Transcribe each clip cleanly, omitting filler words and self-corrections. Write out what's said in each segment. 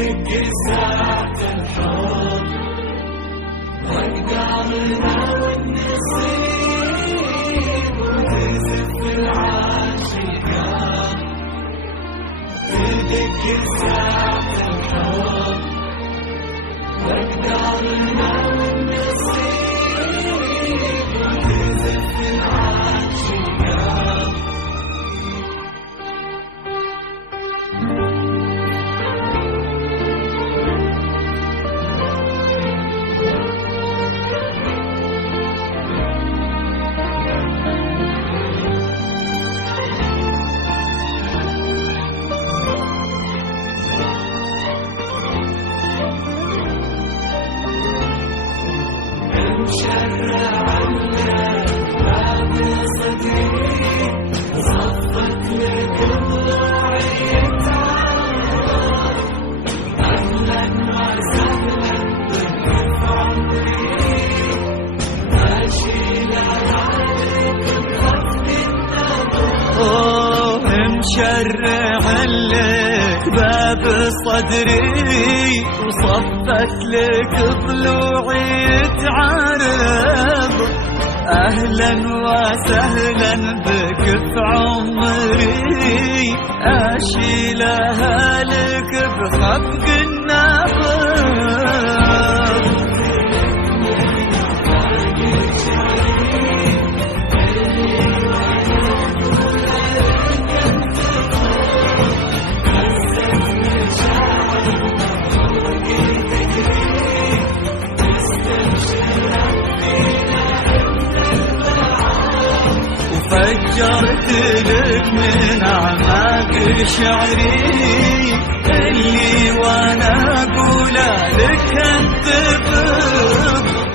تدق ساعة الحب وأقدارنا والنصيب وتزف العاشقات. تدق ساعة الحب وأقدارنا والنصيب وتزف العاشقات. مشرع لك باب صدري صفت لك ضلوعي تعال. أهلا وسهلا بك في عمري أشيل عليك بخفض النظر. مشرع لك باب صدري وصفت لك ضلوعي تعرض. أهلا وسهلا بك في عمري أشيلها لك بخفق النظر. فجرت لك من أعماق شعري اللي وانا أقوله لك انتبه.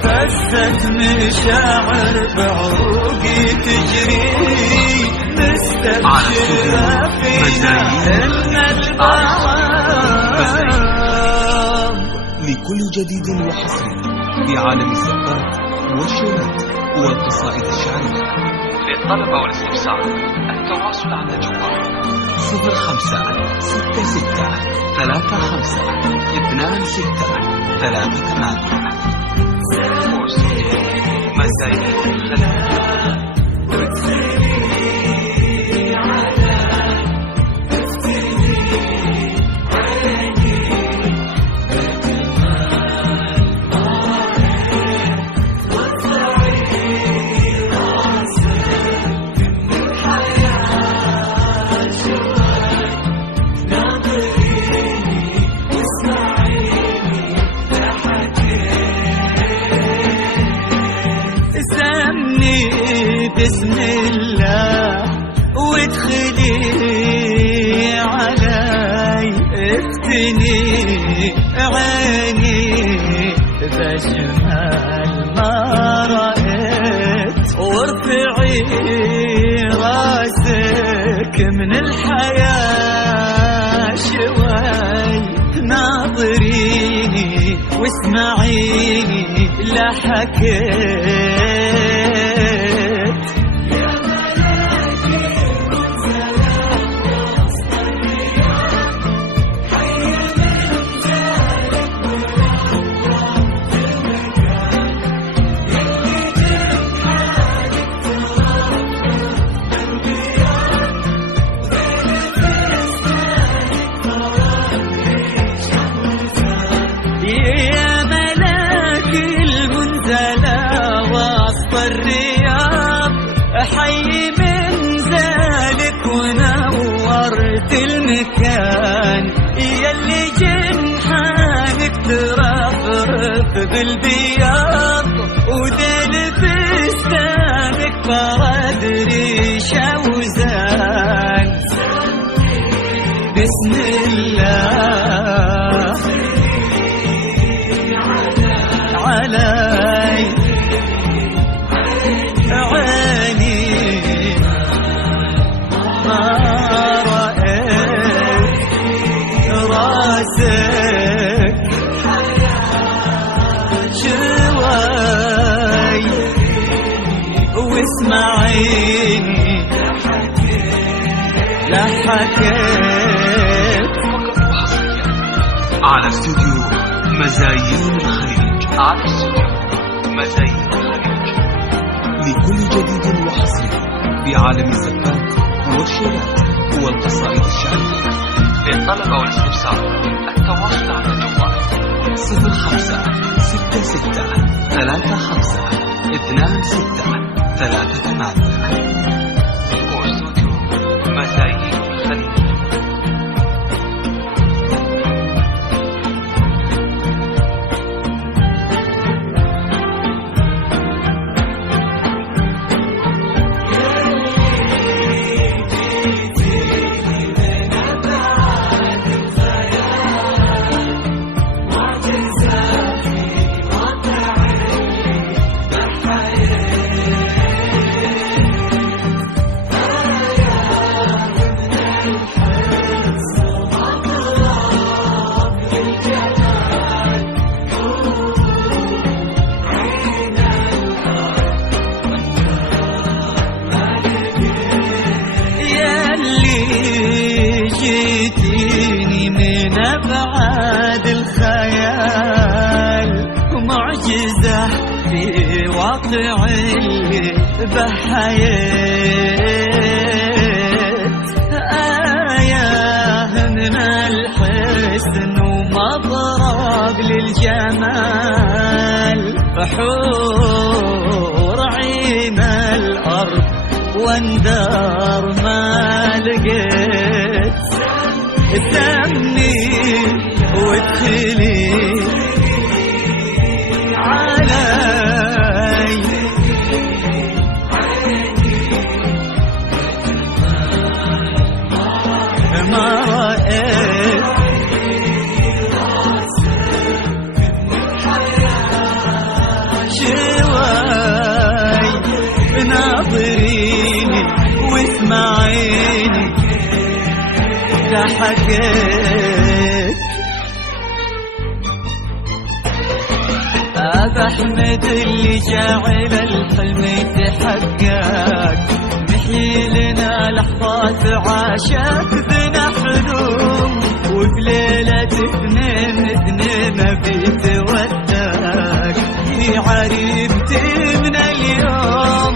فزت مشاعر بعروقي تجري مستبشرة فينا إن البعض. لكل جديد وحصري بعالم الزفات والشورات والقصائد الشعرية. للطلبة والاستفسار التواصل على جوال 0566355638. مزايا بسم الله وادخلي علي افتني عيني بجمال ما رأيت. وارفعي راسك من الحياة شوي ناظريني واسمعيني لا حكيت. حي من ذلك ونورت المكان يلي جنحانك ترفرف بالبياض وديل فستانك فرد ريشة وزان. بسم الله علي عيني ما رأيت راسك شوي واسمعيني لا حكيت. على استوديو مزايين الخليج. على استوديو مزايين الخليج. لكل جديد وحصري في عالم الزفات والشيلات والقصائد الشعرية. للطلب أو الاستفسار التواصل على الجوال 0566352638. واستوديو مزايين الخليج. جيتيني من أبعاد الخيال ومعجزة في واقع اللي بحياة، آية من الحسن ومضرب للجمال، حور عين الأرض واندار ما لقيت، تمني وادخلي علي ما رأيت شوي ناظريني واسمعيني حكيت، أحمد اللي جعل الحلم يتحقق، نحيي لنا لحظات عاشت بنا حلوم، وفي ليلة اثنين ما بيتودك يا عريبتي من اليوم.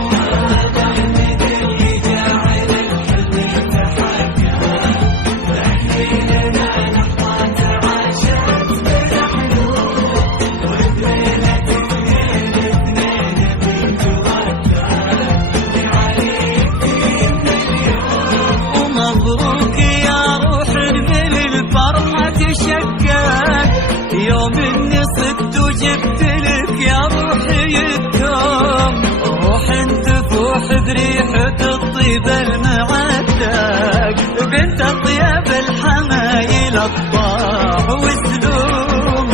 يوم اني صدت وجبت لك يا روحي الدوم، روح تفوح بريحة الطيب المعتق، بنت اطيب الحمايل الطاع والسلوم.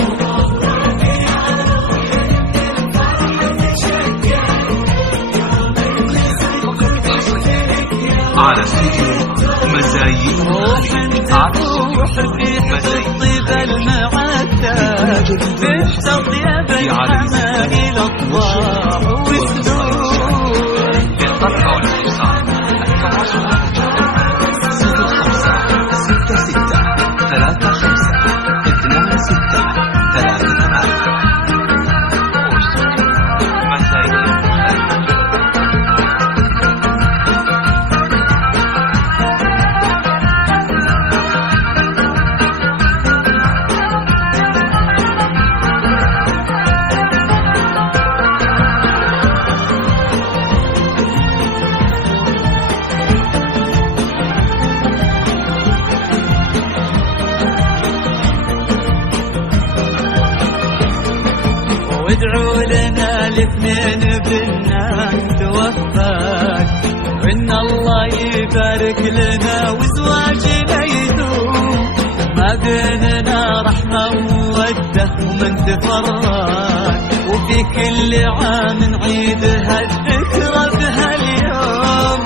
على استوديو مزايين روح تفوح بريحة الطيب المعتق، بنت اطيب الحمايل الطاع والسلوم. للطلب أو الاستفسار التواصل على الجوال 0566352638. واستوديو مزايين الخليج. وادعوا لنا الاثنين بنا توفاك، وإن الله يبارك لنا وزواجنا يدوم، ما بيننا رحمة وودة ومن تفرق، وفي كل عام نعيد هالذكرى بهاليوم.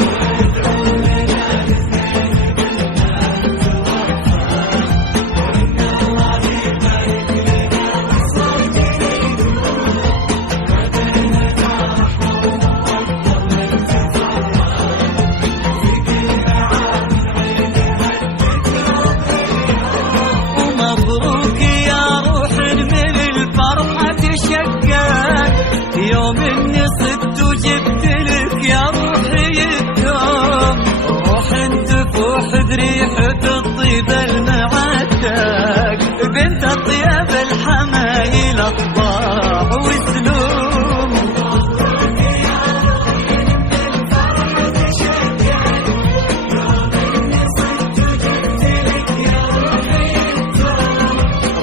وخذ ريحة الطيب المعتق، بنت الطياب الحمايل الطباع والسلوم.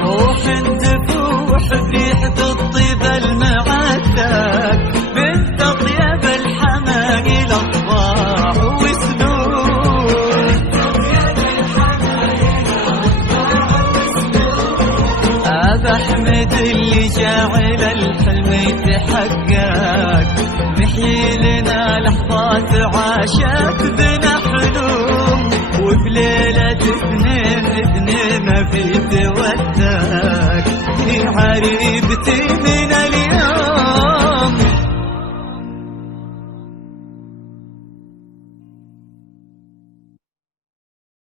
روح تفوح بريحة الطيب المعتق، بنت الطياب الحمايل الطباع والسلوم. أبا أحمد اللي جاعل الحلم يتحقق، محيي لنا لحظات عاشت بنا حلوم، وبليلة اثنين ما في